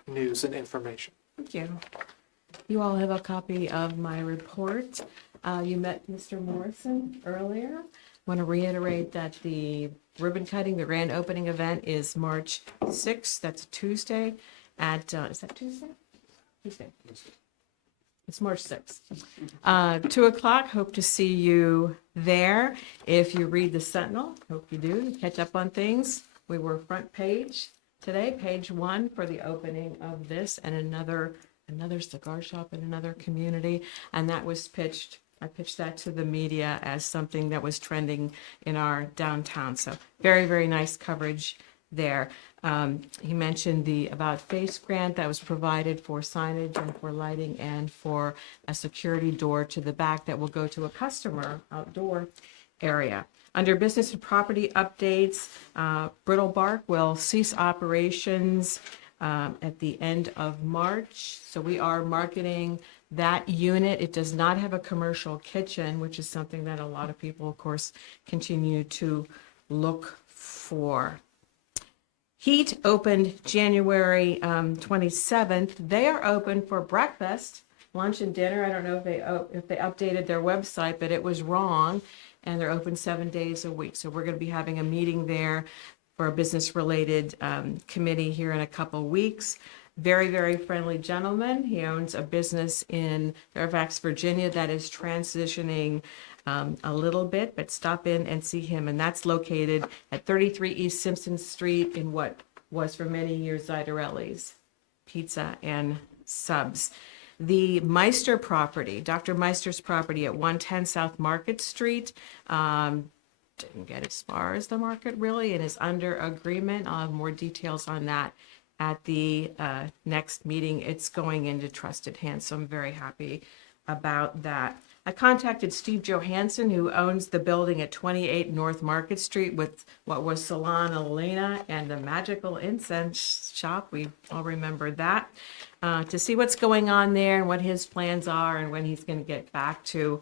news and information. Thank you. You all have a copy of my report. You met Mr. Morrison earlier. Want to reiterate that the ribbon cutting, the grand opening event is March 6th. That's a Tuesday at, is that Tuesday? Tuesday. It's March 6th. 2 o'clock, hope to see you there. If you read the Sentinel, hope you do, catch up on things. We were front page today, page 1 for the opening of this and another cigar shop in another community. And that was pitched, I pitched that to the media as something that was trending in our downtown. So very, very nice coverage there. He mentioned the About Face grant that was provided for signage and for lighting and for a security door to the back that will go to a customer outdoor area. Under business and property updates, Brittle Bark will cease operations at the end of March. So we are marketing That unit, it does not have a commercial kitchen, which is something that a lot of people, of course, continue to look for. Heat opened January 27th. They are open for breakfast, lunch, and dinner. I don't know if they updated their website, but it was wrong, and they're open 7 days a week. So we're going to be having a meeting there for a business-related committee here in a couple weeks. Very, very friendly gentleman. He owns a business in Fairfax, Virginia that is transitioning a little bit, but stop in and see him. And that's located at 33 East Simpson Street in what was for many years Zidarelli's Pizza and Subs. The Meister property, Dr. Meister's property at 110 South Market Street, didn't get as far as the market really and is under agreement. I'll have more details on that at the next meeting. It's going into trusted hands, so I'm very happy about that. I contacted Steve Johansson, who owns the building at 28 North Market Street with what was Salon Elena and the Magical Incense Shop. We all remember that. To see what's going on there and what his plans are and when he's going to get back to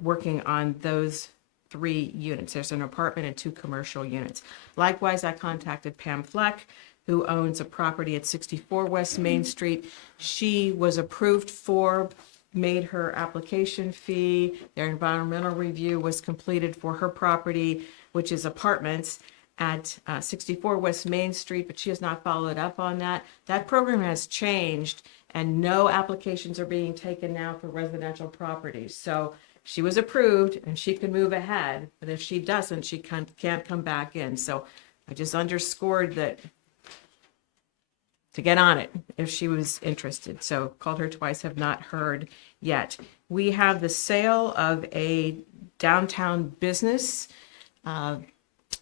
working on those 3 units. There's an apartment and 2 commercial units. Likewise, I contacted Pam Fleck, who owns a property at 64 West Main Street. She was approved for, made her application fee. Their environmental review was completed for her property, which is apartments at 64 West Main Street, but she has not followed up on that. That program has changed and no applications are being taken now for residential properties. So she was approved and she can move ahead, but if she doesn't, she can't come back in. So I just underscored that to get on it if she was interested. So called her twice, have not heard yet. We have the sale of a downtown business, and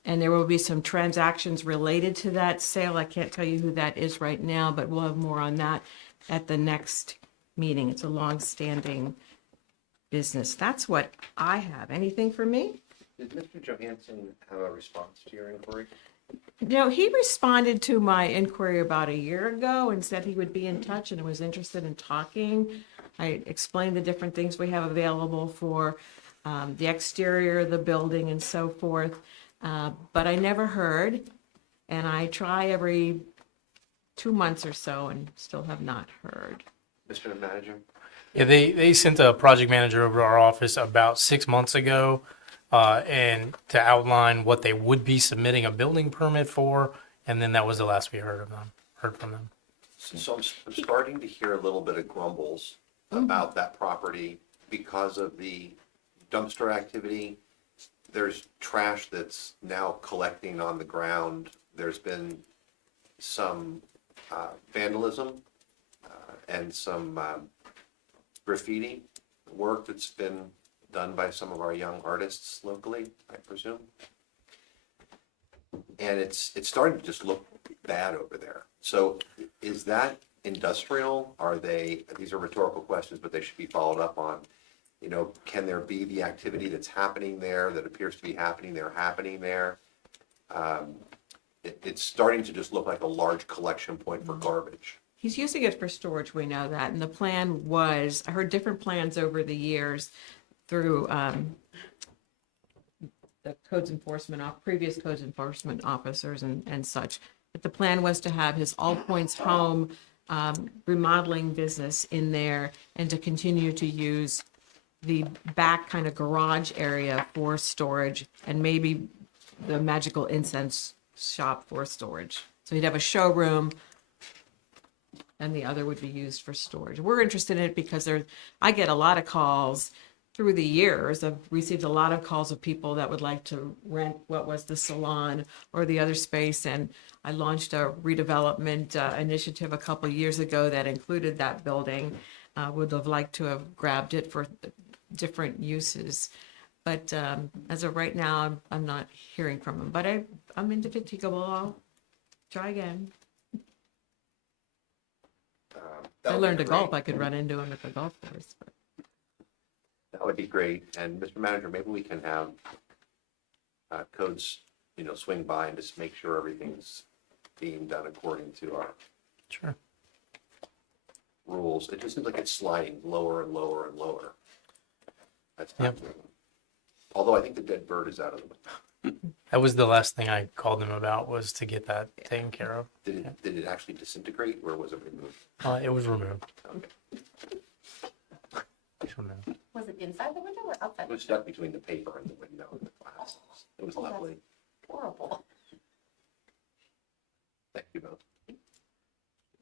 there will be some transactions related to that sale. I can't tell you who that is right now, but we'll have more on that at the next meeting. It's a long-standing business. That's what I have. Anything for me? Did Mr. Johansson have a response to your inquiry? No, he responded to my inquiry about a year ago and said he would be in touch and was interested in talking. I explained the different things we have available for the exterior of the building and so forth, but I never heard, and I try every 2 months or so and still have not heard. Mr. Manager? Yeah, they sent a project manager over to our office about 6 months ago, and to outline what they would be submitting a building permit for, and then that was the last we heard from them. So I'm starting to hear a little bit of grumbles about that property because of the dumpster activity. There's trash that's now collecting on the ground. There's been some vandalism and some graffiti work that's been done by some of our young artists locally, I presume. And it's starting to just look bad over there. So is that industrial? These are rhetorical questions, but they should be followed up on. You know, can there be the activity that's happening there, that appears to be happening there? It's starting to just look like a large collection point for garbage. He's using it for storage, we know that, and the plan was, I heard different plans over the years through the previous codes enforcement officers and such, but the plan was to have his All Points Home remodeling business in there and to continue to use the back kind of garage area for storage and maybe the Magical Incense Shop for storage. So he'd have a showroom and the other would be used for storage. We're interested in it because I get a lot of calls through the years. I've received a lot of calls of people that would like to rent what was the salon or the other space. And I launched a redevelopment initiative a couple of years ago that included that building. Would have liked to have grabbed it for different uses. But as of right now, I'm not hearing from them. But I'm indefatigable. I'll try again. I learned to golf. I could run into him at the golf course. But. That would be great. And Mr. Manager, maybe we can have codes, swing by and just make sure everything's being done according to our. Sure. rules, it just seems like it's sliding lower and lower and lower. That's Yep. Although I think the dead bird is out of the way. That was the last thing I called them about, was to get that taken care of. Did it actually disintegrate or was it removed? It was removed. Okay. It was removed. Was it inside the window or outside? It was stuck between the paper and the window and the glass. It was lovely. Horrible. Thank you both.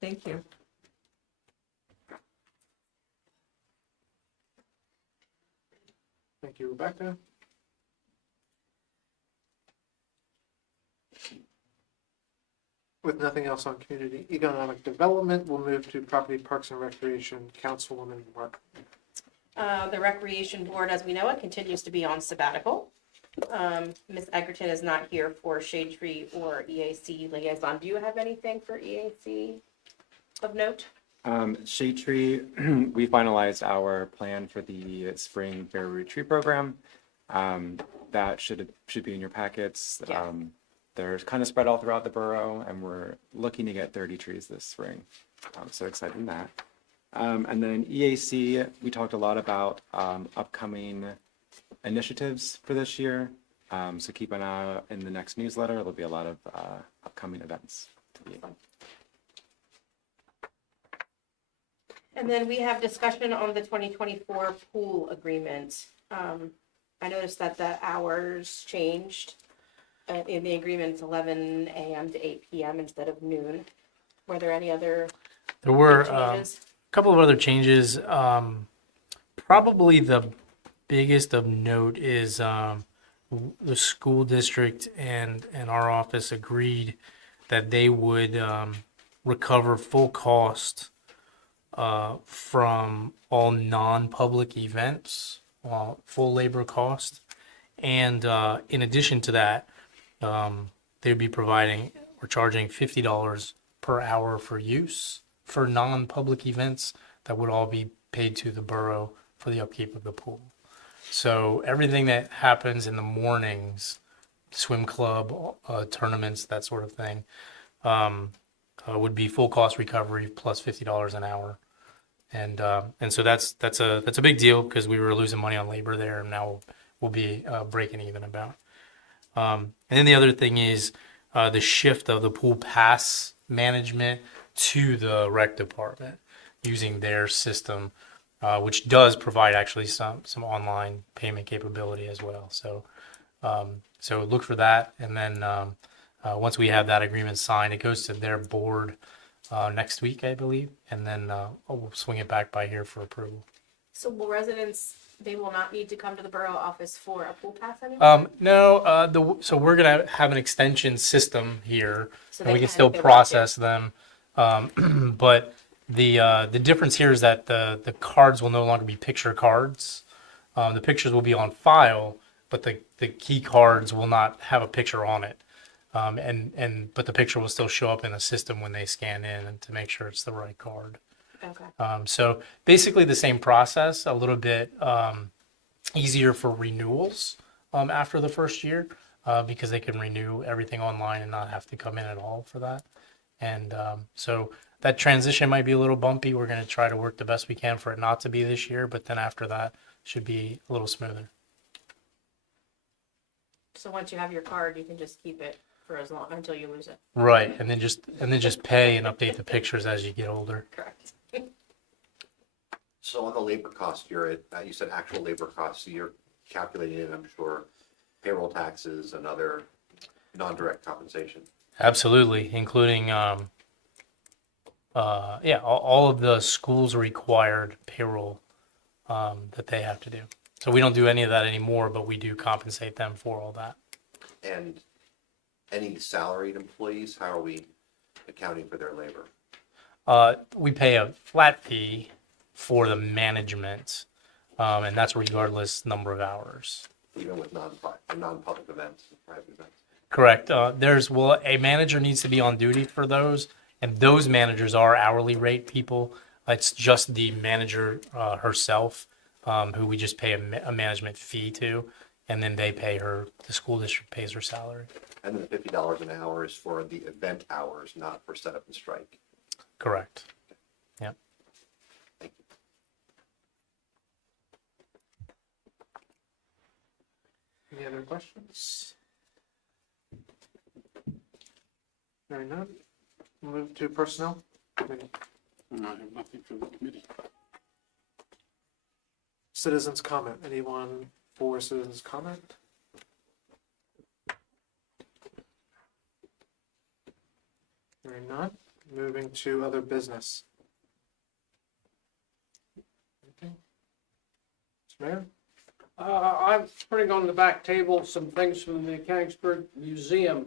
Thank you. Thank you, Rebecca. With nothing else on community economic development, we'll move to property, parks and recreation, Councilwoman Mark. The Recreation Board, as we know it, continues to be on sabbatical. Ms. Egerton is not here for Shade Tree or EAC liaison. Do you have anything for EAC of note? Shade Tree, we finalized our plan for the spring Bear Retreat program. That should be in your packets. Yeah. They're kind of spread all throughout the borough, and we're looking to get 30 trees this spring. So excited in that. And then EAC, we talked a lot about upcoming initiatives for this year. So keep an eye out in the next newsletter. There'll be a lot of upcoming events to be. And then we have discussion on the 2024 pool agreement. I noticed that the hours changed. In the agreement, it's 11 a.m. to 8 p.m. instead of noon. Were there any other There were changes? a couple of other changes. Probably the biggest of note is the school district and our office agreed that they would recover full cost from all non-public events, full labor cost. And in addition to that, they'd be providing or charging $50 per hour for use for non-public events that would all be paid to the borough for the upkeep of the pool. So everything that happens in the mornings, swim club, tournaments, that sort of thing, would be full cost recovery plus $50 an hour. And so that's a big deal because we were losing money on labor there, and now we'll be breaking even about. And then the other thing is the shift of the pool pass management to the rec department using their system, which does provide actually some online payment capability as well. So so look for that, and then once we have that agreement signed, it goes to their board next week, I believe, and then we'll swing it back by here for approval. So will residents, they will not need to come to the borough office for a pool pass anymore? No, so we're gonna have an extension system here, So and they we can can still if they want process them. But the difference here is that the cards will no longer be picture cards. The pictures will be on file, but the key cards will not have a picture on it. But the picture will still show up in the system when they scan in and to make sure it's the right card. Okay. So basically the same process, a little bit easier for renewals after the first year because they can renew everything online and not have to come in at all for that. And so that transition might be a little bumpy. We're going to try to work the best we can for it not to be this year, but then after that should be a little smoother. So once you have your card, you can just keep it for as long until you lose it. Right, and then just pay and update the pictures as you get older. Correct. So on the labor cost, you're at, you said actual labor costs, so you're calculating in, I'm sure, payroll taxes and other non-direct compensation. Absolutely, including all of the schools required payroll that they have to do. So we don't do any of that anymore, but we do compensate them for all that. And any salaried employees, how are we accounting for their labor? We pay a flat fee for the management, and that's regardless number of hours. Even with non-public events, private events? Correct. A manager needs to be on duty for those, and those managers are hourly rate people. It's just the manager herself who we just pay a management fee to, and then the school district pays her salary. And then the $50 an hour is for the event hours, not for setup and strike. Correct. Yep. Any other questions? Hearing none. Move to personnel committee. I have nothing for the committee. Citizens comment. Anyone for citizens comment? Hearing none. Moving to other business. Okay. Mr. Mayor? I'm putting on the back table some things from the Mechanicsburg Museum,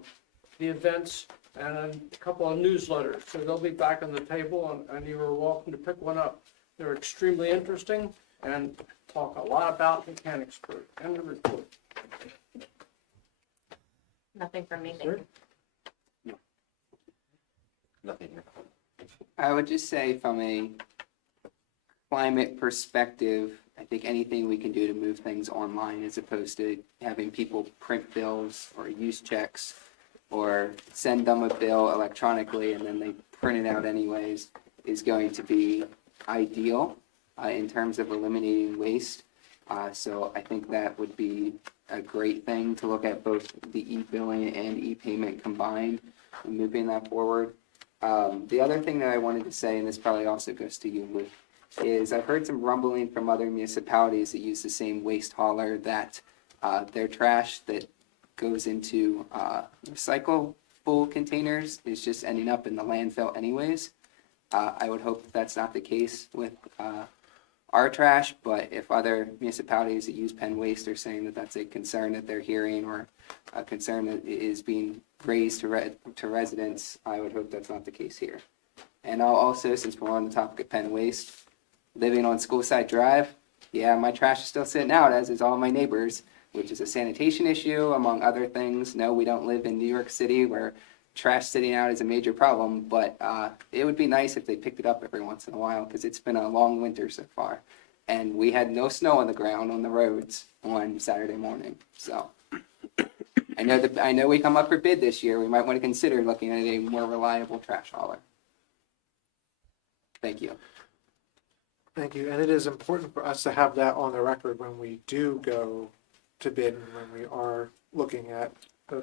the events, and a couple of newsletters. So they'll be back on the table, and you are welcome to pick one up. They're extremely interesting and talk a lot about Mechanicsburg and the report. Nothing from me, thank you. Nothing here. I would just say from a climate perspective, I think anything we can do to move things online as opposed to having people print bills or use checks or send them a bill electronically and then they print it out anyways is going to be ideal in terms of eliminating waste. So I think that would be a great thing to look at both the e-billing and e-payment combined and moving that forward. The other thing that I wanted to say, and this probably also goes to you, Luke, is I've heard some rumbling from other municipalities that use the same waste hauler that their trash that goes into recyclable containers is just ending up in the landfill anyways. I would hope that that's not the case with our trash, but if other municipalities that use Penn Waste are saying that that's a concern that they're hearing or a concern that is being raised to residents, I would hope that's not the case here. And I'll also, since we're on the topic of Penn Waste, living on Schoolside Drive, yeah, my trash is still sitting out, as is all my neighbors, which is a sanitation issue, among other things. No, we don't live in New York City where trash sitting out is a major problem, but it would be nice if they picked it up every once in a while, because it's been a long winter so far. And we had no snow on the ground on the roads on Saturday morning, so. I know we come up for bid this year. We might want to consider looking at a more reliable trash hauler. Thank you. Thank you. And it is important for us to have that on the record when we do go to bid and when we are looking at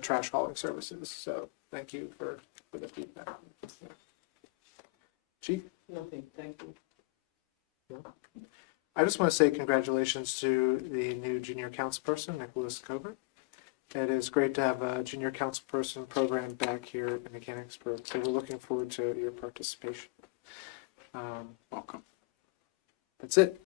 trash hauling services. So thank you for the feedback. Chief? Nothing, thank you. I just want to say congratulations to the new junior councilperson, Nicholas Covert. It is great to have a junior councilperson program back here in Mechanicsburg, so we're looking forward to your participation. Welcome. That's it.